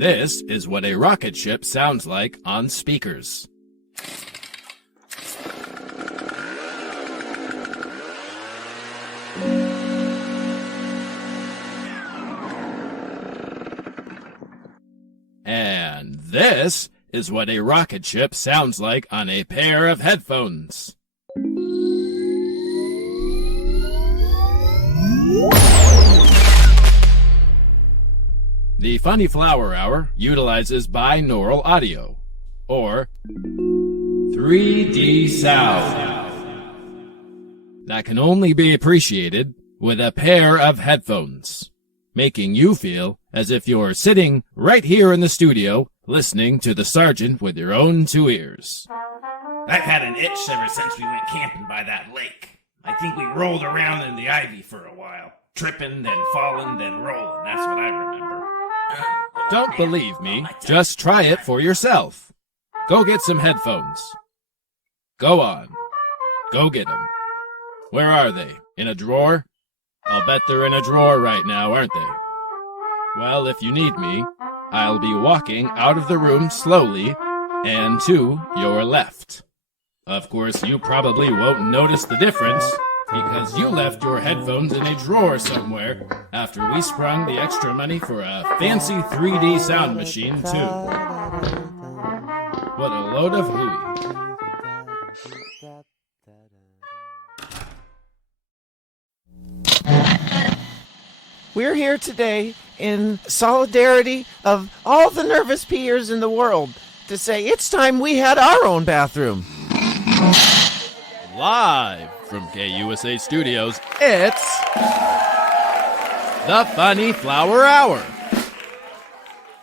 This is what a rocket ship sounds like on speakers. And this is what a rocket ship sounds like on a pair of headphones. The Funny Flower Hour utilizes binaural audio, or 3D sound, that can only be appreciated with a pair of headphones, making you feel as if you're sitting right here in the studio listening to the sergeant with your own two ears. I've had an itch ever since we went camping by that lake. I think we rolled around in the ivy for a while, tripping, then falling, then rolling. That's what I remember. Don't believe me, just try it for yourself. Go get some headphones. Go on. Go get them. Where are they? In a drawer? I'll bet they're in a drawer right now, aren't they? Well, if you need me, I'll be walking out of the room slowly and to your left. Of course, you probably won't notice the difference because you left your headphones in a drawer somewhere after we sprung the extra money for a fancy 3D sound machine, too. What a load of hooey. We're here today in solidarity of all the nervous peers in the world to say it's time we had our own bathroom. Live from KUSA Studios, it's the Funny Flower Hour.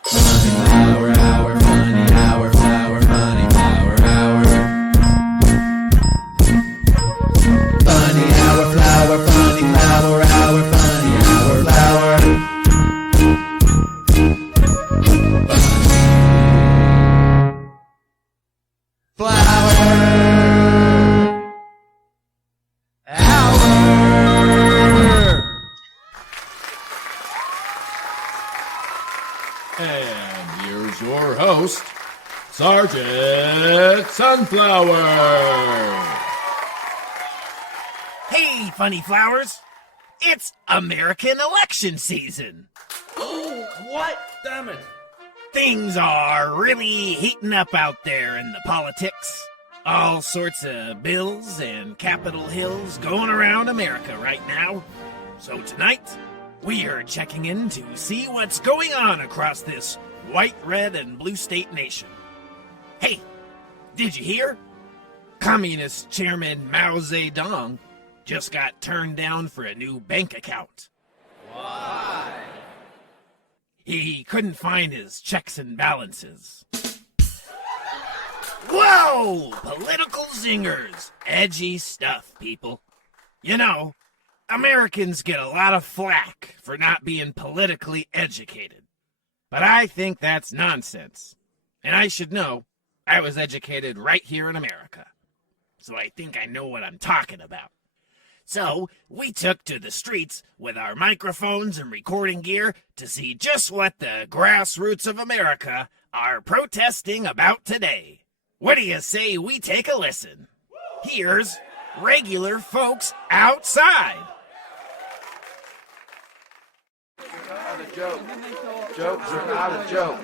Funny Flower Hour, Funny Hour, Flower, Funny Flower Hour. Funny Hour, Flower, Funny Flower Hour, Funny Hour, Flower. And here's your host, Sergeant Sunflower. Hey, funny flowers! It's American election season. What? Damn it. Things are really heating up out there in the politics. All sorts of bills and Capitol Hills going around America right now. So tonight, we are checking in to see what's going on across this white, red, and blue state nation. Hey, did you hear? Communist Chairman Mao Zedong just got turned down for a new bank account. Why? He couldn't find his checks and balances. Whoa! Political zingers. Edgy stuff, people. You know, Americans get a lot of flack for not being politically educated. But I think that's nonsense. And I should know, I was educated right here in America. So I think I know what I'm talking about. So we took to the streets with our microphones and recording gear to see just what the grassroots of America are protesting about today. What do you say we take a listen? Here's Regular Folks Outside. Jokes are not a joke.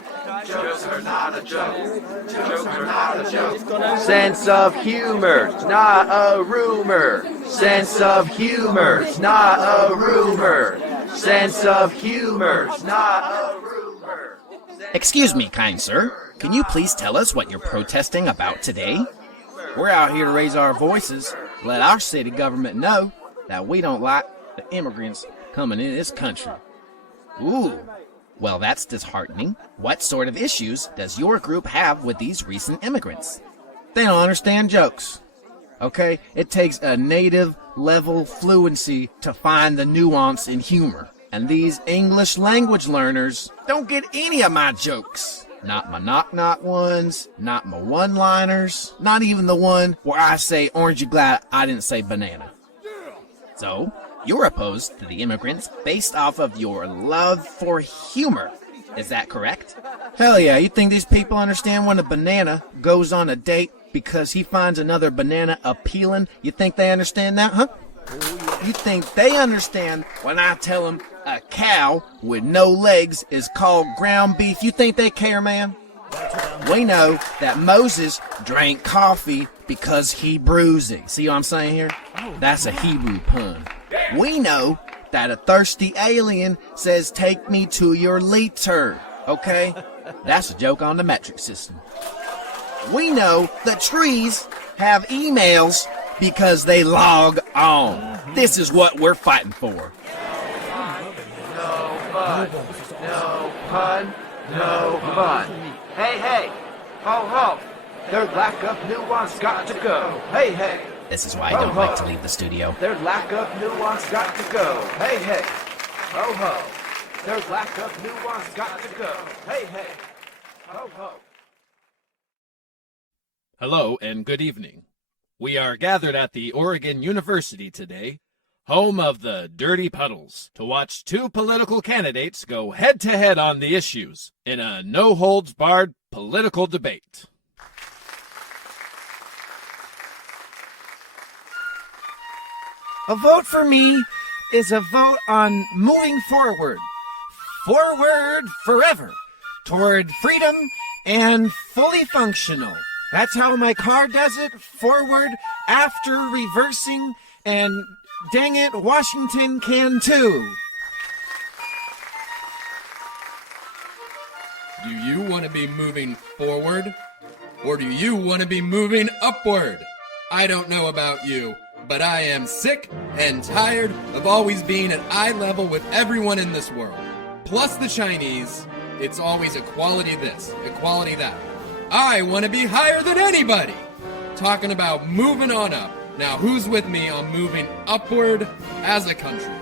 Jokes are not a joke. Jokes are not a joke. Sense of humor's not a rumor. Sense of humor's not a rumor. Sense of humor's not a rumor. Excuse me, kind sir. Can you please tell us what you're protesting about today? We're out here to raise our voices, let our city government know that we don't like the immigrants coming into this country. Ooh, well, that's disheartening. What sort of issues does your group have with these recent immigrants? They don't understand jokes. Okay, it takes a native level fluency to find the nuance in humor. And these English language learners don't get any of my jokes. Not my knock-knock ones, not my one-liners, not even the one where I say, "Aren't you glad I didn't say banana?" So, you're opposed to the immigrants based off of your love for humor. Is that correct? Hell yeah, you think these people understand when a banana goes on a date because he finds another banana appealing? You think they understand that, huh? You think they understand when I tell them a cow with no legs is called ground beef? You think they care, man? We know that Moses drank coffee because he bruising. See what I'm saying here? That's a Hebrew pun. We know that a thirsty alien says, take me to your liter. Okay? That's a joke on the metric system. We know that trees have emails because they log on. This is what we're fighting for. No fun, no pun, no fun. Hey, hey, ho, ho. Their lack of nuance got to go. Hey, hey. This is why I don't like to leave the studio. Their lack of nuance got to go. Hey, hey. Ho, ho. Their lack of nuance got to go. Hey, hey. Ho, ho. Hello and good evening. We are gathered at the Oregon University today, home of the Dirty Puddles, to watch two political candidates go head-to-head on the issues in a no-holds-barred political debate. A vote for me is a vote on moving forward. Forward forever. Toward freedom and fully functional. That's how my car does it. Forward after reversing. And dang it, Washington can too. Do you want to be moving forward? Or do you want to be moving upward? I don't know about you, but I am sick and tired of always being at eye level with everyone in this world. Plus the Chinese, it's always equality this, equality that. I want to be higher than anybody! Talking about moving on up. Now who's with me on moving upward as a country?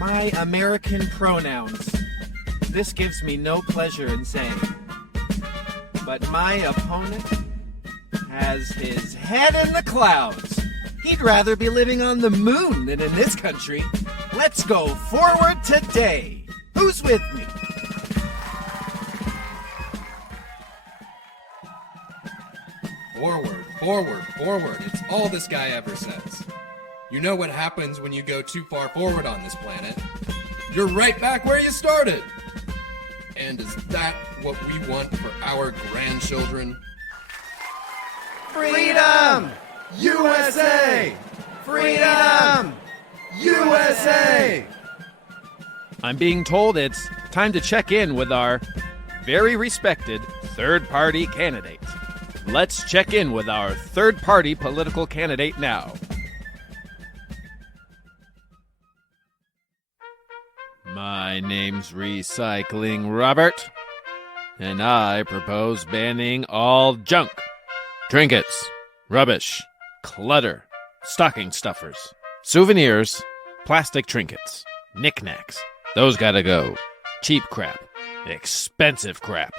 My American pronouns. This gives me no pleasure in saying. But my opponent has his head in the clouds. He'd rather be living on the moon than in this country. Let's go forward today. Who's with me? Forward, forward, forward. It's all this guy ever says. You know what happens when you go too far forward on this planet? You're right back where you started. And is that what we want for our grandchildren? Freedom! USA! Freedom! USA! I'm being told it's time to check in with our very respected third-party candidate. Let's check in with our third-party political candidate now. My name's Recycling Robert, and I propose banning all junk, trinkets, rubbish, clutter, stocking stuffers, souvenirs, plastic trinkets, knickknacks. Those gotta go. Cheap crap, expensive crap,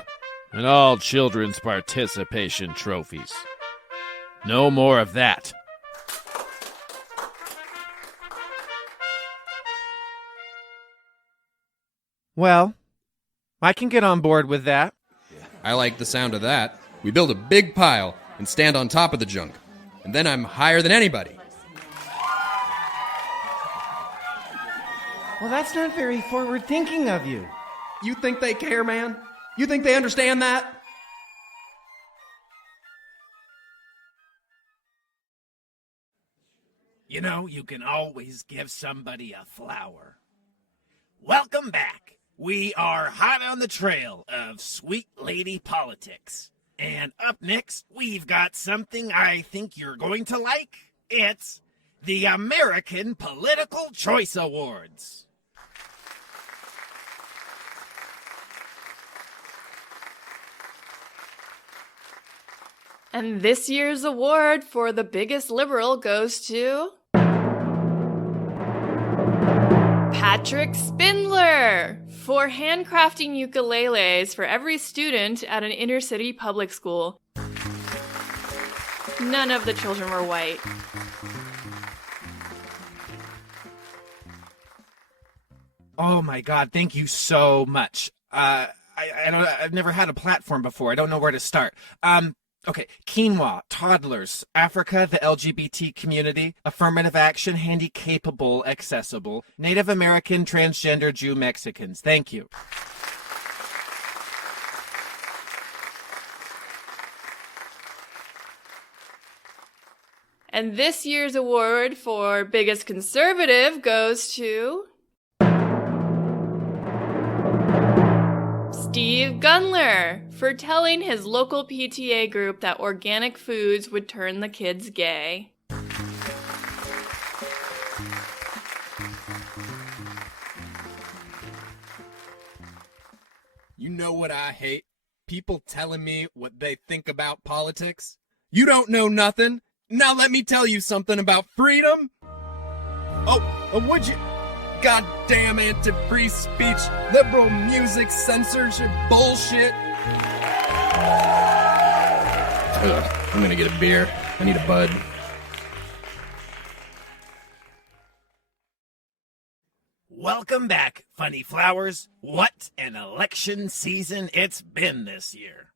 and all children's participation trophies. No more of that. Well, I can get on board with that. I like the sound of that. We build a big pile and stand on top of the junk. And then I'm higher than anybody. Well, that's not very forward thinking of you. You think they care, man? You think they understand that? You know, you can always give somebody a flower. Welcome back. We are hot on the trail of sweet lady politics. And up next, we've got something I think you're going to like. It's the American Political Choice Awards. And this year's award for the biggest liberal goes to Patrick Spindler for handcrafting ukuleles for every student at an inner-city public school. None of the children were white. Oh my God, thank you so much. I've never had a platform before. I don't know where to start. Okay, quinoa, toddlers, Africa, the LGBT community, affirmative action, handy-capable, accessible, Native American, transgender, Jew, Mexicans. Thank you. And this year's award for Biggest Conservative goes to Steve Gunler for telling his local PTA group that organic foods would turn the kids gay. You know what I hate? People telling me what they think about politics. You don't know nothing. Now let me tell you something about freedom. Oh, would you? Goddamn anti-free speech, liberal music, censorship, bullshit. Ugh, I'm gonna get a beer. I need a bud. Welcome back, Funny Flowers. What an election season it's been this year.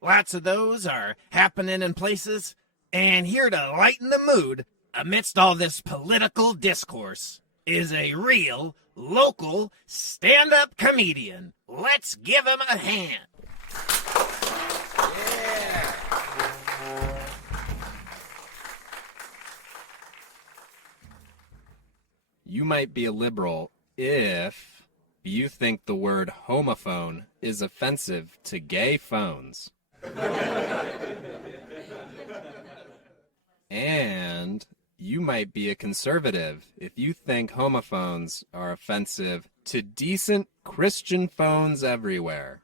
Lots of those are happening in places, and here to lighten the mood amidst all this political discourse is a real, local, stand-up comedian. Let's give him a hand. You might be a liberal if you think the word homophone is offensive to gay phones. And you might be a conservative if you think homophones are offensive to decent Christian phones everywhere.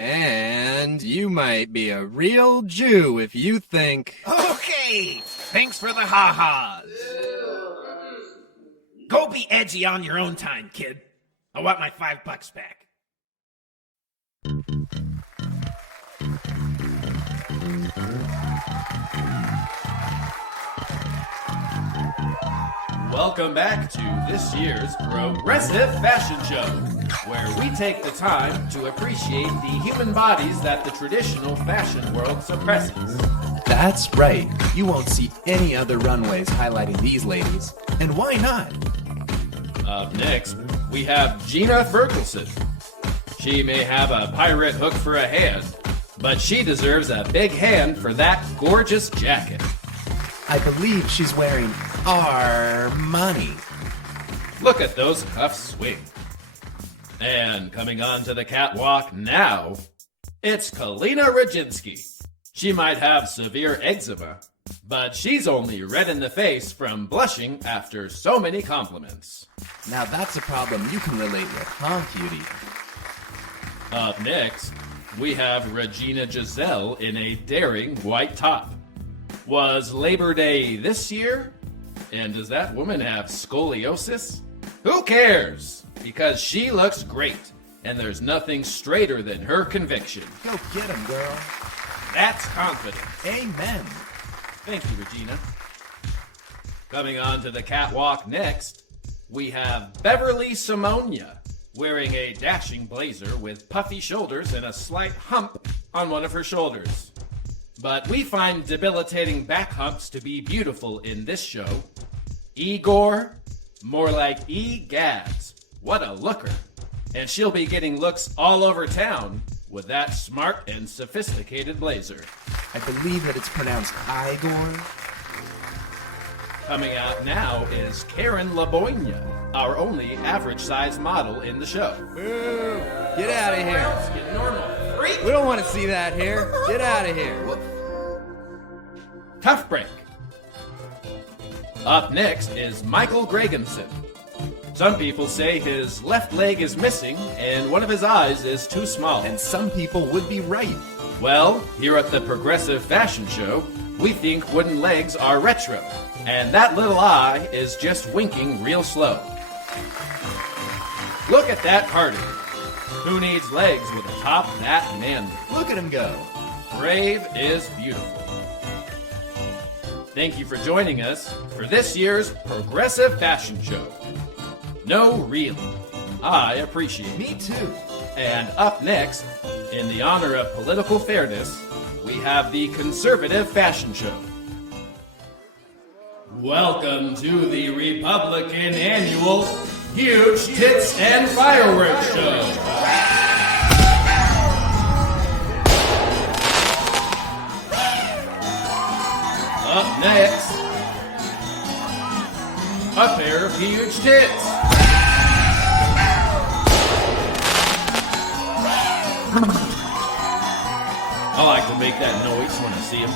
And you might be a real Jew if you think... Okay, thanks for the ha-has. Go be edgy on your own time, kid. I want my $5 back. Welcome back to this year's Progressive Fashion Show, where we take the time to appreciate the human bodies that the traditional fashion world suppresses. That's right. You won't see any other runways highlighting these ladies. And why not? Up next, we have Gina Ferguson. She may have a pirate hook for a hand, but she deserves a big hand for that gorgeous jacket. I believe she's wearing our money. Look at those cuffs swing. And coming onto the catwalk now, it's Kalina Rodzinski. She might have severe eczema, but she's only red in the face from blushing after so many compliments. Now that's a problem you can relate with, huh, cutie? Up next, we have Regina Giselle in a daring white top. Was Labor Day this year? And does that woman have scoliosis? Who cares? Because she looks great, and there's nothing straighter than her conviction. Go get him, girl. That's confidence. Amen. Thank you, Regina. Coming on to the catwalk next, we have Beverly Simonia, wearing a dashing blazer with puffy shoulders and a slight hump on one of her shoulders. But we find debilitating back humps to be beautiful in this show. Igor, more like E-Gads. What a looker. And she'll be getting looks all over town with that smart and sophisticated blazer. I believe that it's pronounced Igor. Coming out now is Karen Laboigna, our only average-sized model in the show. Boo! Get out of here. Get normal, freak. We don't want to see that here. Get out of here. Tough break. Up next is Michael Gregensen. Some people say his left leg is missing and one of his eyes is too small. And some people would be right. Well, here at the Progressive Fashion Show, we think wooden legs are retro, and that little eye is just winking real slow. Look at that party. Who needs legs with a top that manly? Look at him go. Brave is beautiful. Thank you for joining us for this year's Progressive Fashion Show. No, really. I appreciate it. Me too. And up next, in the honor of political fairness, we have the Conservative Fashion Show. Welcome to the Republican Annual Huge Tits and Fireworks Show. Up next, a pair of huge tits. I like to make that noise when I see them.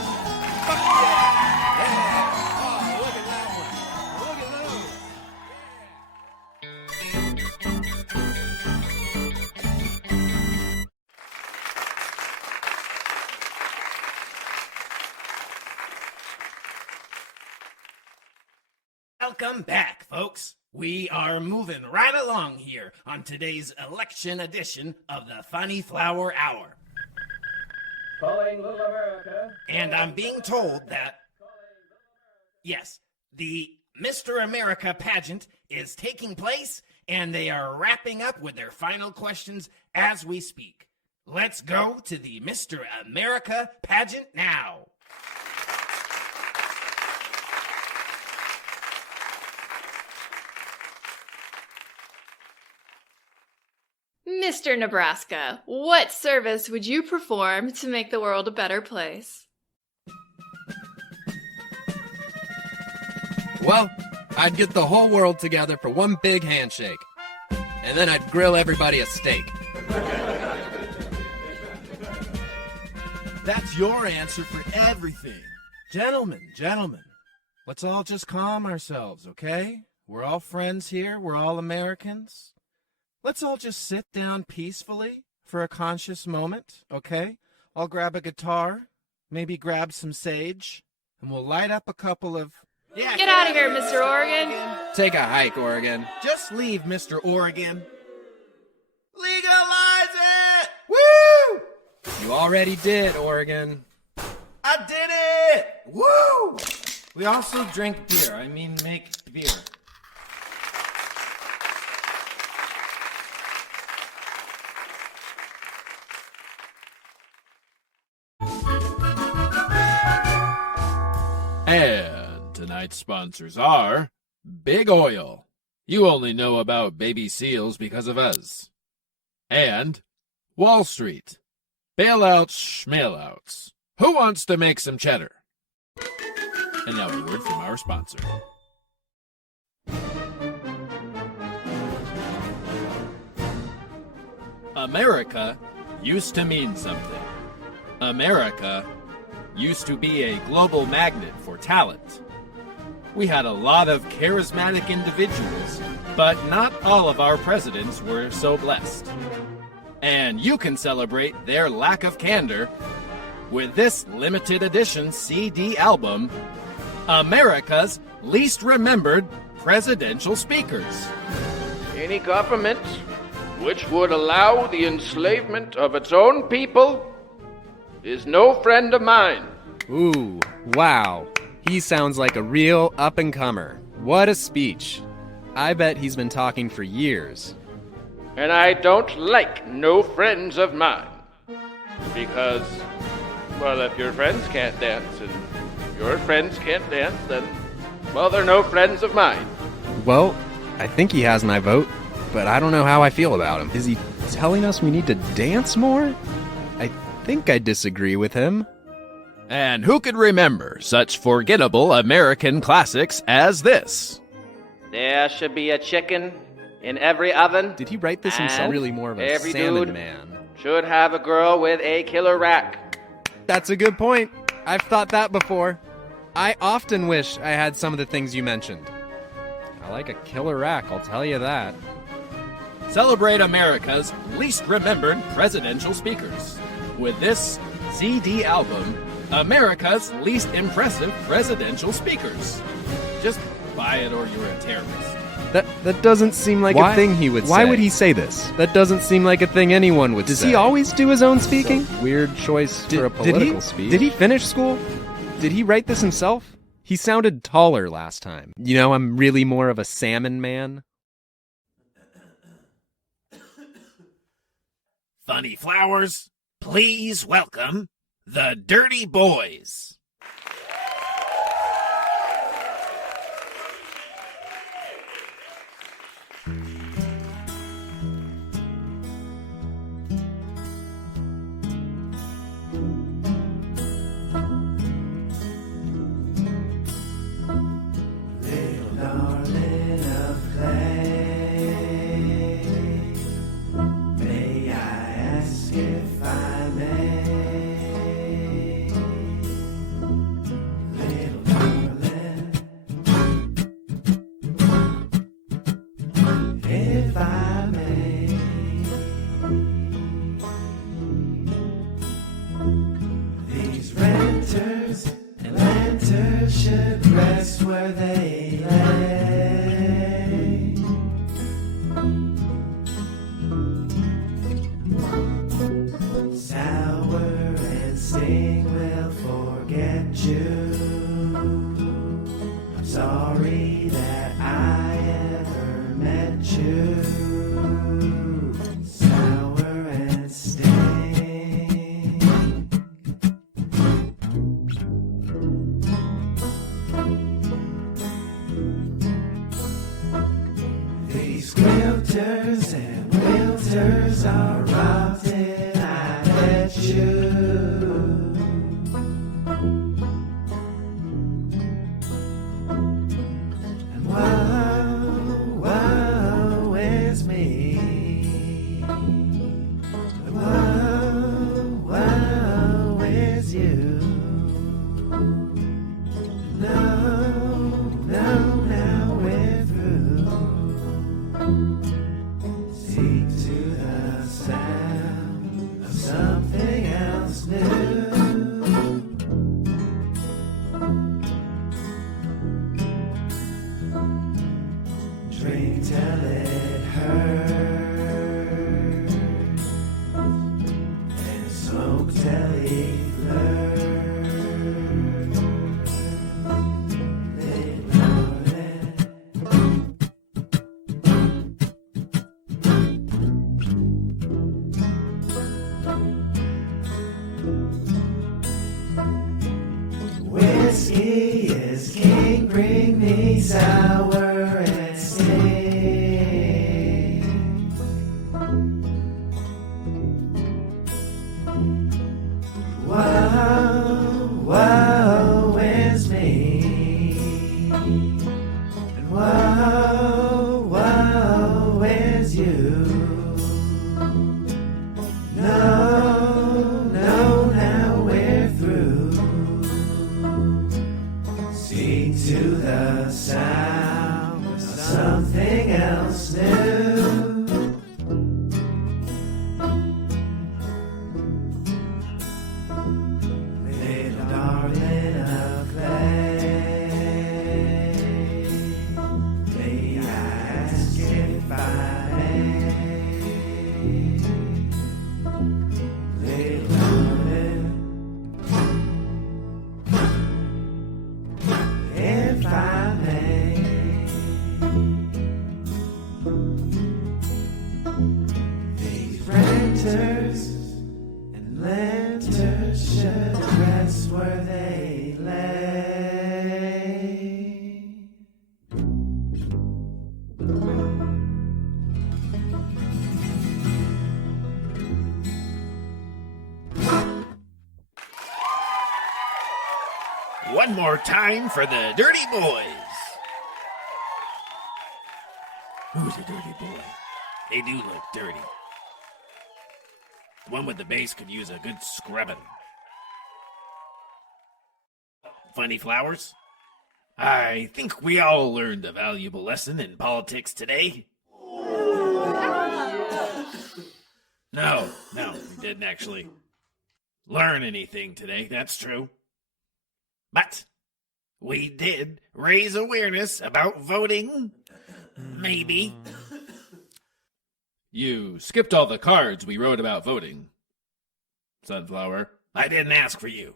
Welcome back, folks. We are moving right along here on today's election edition of the Funny Flower Hour. Calling Little America. And I'm being told that, yes, the Mr. America pageant is taking place, and they are wrapping up with their final questions as we speak. Let's go to the Mr. America pageant now. Mr. Nebraska, what service would you perform to make the world a better place? Well, I'd get the whole world together for one big handshake. And then I'd grill everybody a steak. That's your answer for everything. Gentlemen, let's all just calm ourselves, okay? We're all friends here. We're all Americans. Let's all just sit down peacefully for a conscious moment, okay? I'll grab a guitar, maybe grab some sage, and we'll light up a couple of... Yeah, get out of here, Mr. Oregon. Take a hike, Oregon. Just leave, Mr. Oregon. Legalize it! Woo! You already did, Oregon. I did it! Woo! We also drink beer. I mean, make beer. And tonight's sponsors are Big Oil. You only know about baby seals because of us. And Wall Street. Bailouts, schmailouts. Who wants to make some cheddar? And now a word from our sponsor. America used to mean something. America used to be a global magnet for talent. We had a lot of charismatic individuals, but not all of our presidents were so blessed. And you can celebrate their lack of candor with this limited edition CD album, America's Least Remembered Presidential Speakers. Any government which would allow the enslavement of its own people is no friend of mine. Ooh, wow. He sounds like a real up-and-comer. What a speech. I bet he's been talking for years. And I don't like no friends of mine. Because, well, if your friends can't dance and your friends can't dance, then, well, they're no friends of mine. Well, I think he has my vote, but I don't know how I feel about him. Is he telling us we need to dance more? I think I disagree with him. And who could remember such forgettable American classics as this? There should be a chicken in every oven. Did he write this himself? Really more of a every salmon dude man. Should have a girl with a killer rack. That's a good point. I've thought that before. I often wish I had some of the things you mentioned. I like a killer rack, I'll tell you that. Celebrate America's least remembered presidential speakers with this CD album, America's Least Impressive Presidential Speakers. Just buy it or you're a terrorist. That doesn't seem like a thing he would say. Why would he say this? That doesn't seem like a thing anyone would say. Does he always do his own speaking? Weird choice for a political speech. Did he finish school? Did he write this himself? He sounded taller last time. You know, I'm really more of a salmon man. Funny Flowers, please welcome the Dirty Boys. Whiskey is king, bring me sour and sting. Whoa, whoa, is me. And whoa, whoa, is you. No, no, now we're through. Seek to the sound of something else new. Little darling of clay, may I ask if I may? Little darling, if I may. These renters and lenters should rest where they lay. One more time for the Dirty Boys. Who's a dirty boy? They do look dirty. The one with the bass could use a good scrubbing. Funny Flowers? I think we all learned a valuable lesson in politics today. No, we didn't actually learn anything today, that's true. But we did raise awareness about voting. Maybe. You skipped all the cards we wrote about voting, Sunflower. I didn't ask for you.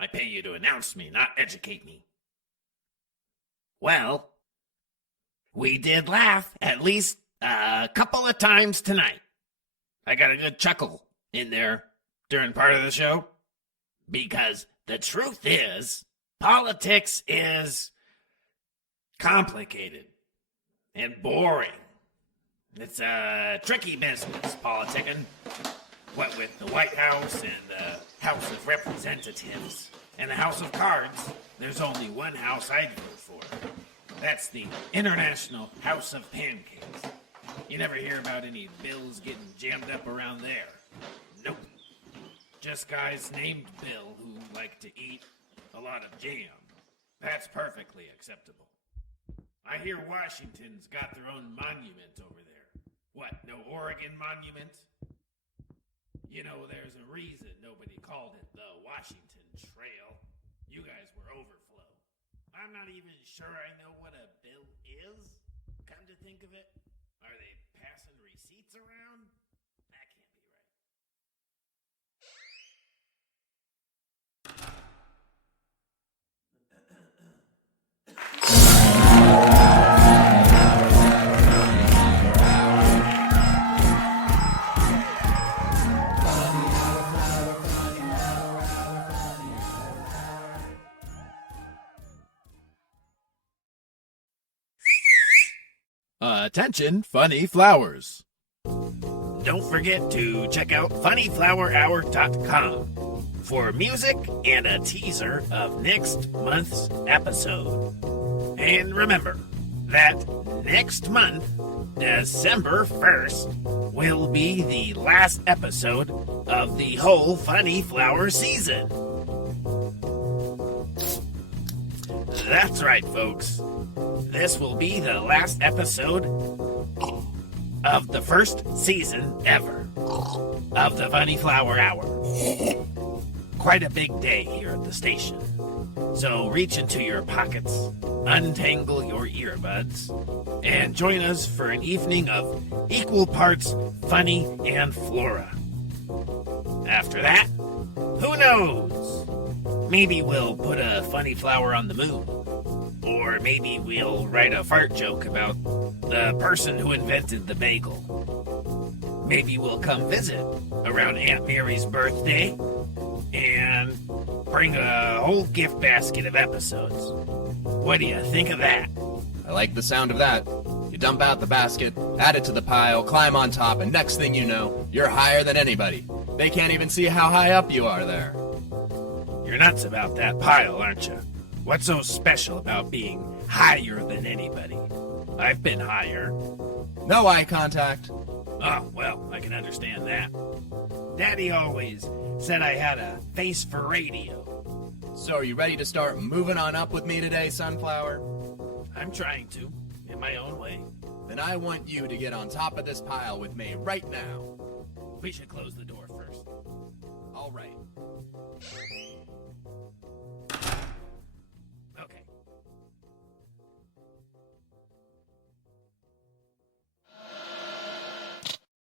I pay you to announce me, not educate me. Well, we did laugh at least a couple of times tonight. I got a good chuckle in there during part of the show? Because the truth is, politics is complicated and boring. It's a tricky business, politicking. What with the White House and the House of Representatives and the House of Cards, there's only one house I'd vote for. That's the International House of Pancakes. You never hear about any bills getting jammed up around there. Nope. Just guys named Bill who like to eat a lot of jam. That's perfectly acceptable. I hear Washington's got their own monument over there. What, no Oregon monument? You know, there's a reason nobody called it the Washington Trail. You guys were overflow. I'm not even sure I know what a bill is. Come to think of it, are they passing receipts around? That can't be right. Attention, funny flowers. Don't forget to check out funnyflowerhour.com for music and a teaser of next month's episode. And remember that next month, December 1st, will be the last episode of the whole Funny Flower season. That's right, folks. This will be the last episode of the first season ever of the Funny Flower Hour. Quite a big day here at the station. So reach into your pockets, untangle your earbuds, and join us for an evening of equal parts funny and flora. After that, who knows? Maybe we'll put a funny flower on the moon. Or maybe we'll write a fart joke about the person who invented the bagel. Maybe we'll come visit around Aunt Mary's birthday and bring a whole gift basket of episodes. What do you think of that? I like the sound of that. You dump out the basket, add it to the pile, climb on top, and next thing you know, you're higher than anybody. They can't even see how high up you are there. You're nuts about that pile, aren't you? What's so special about being higher than anybody? I've been higher. No eye contact. Oh, well, I can understand that. Daddy always said I had a face for radio. So are you ready to start moving on up with me today, Sunflower? I'm trying to, in my own way. Then I want you to get on top of this pile with me right now. We should close the door.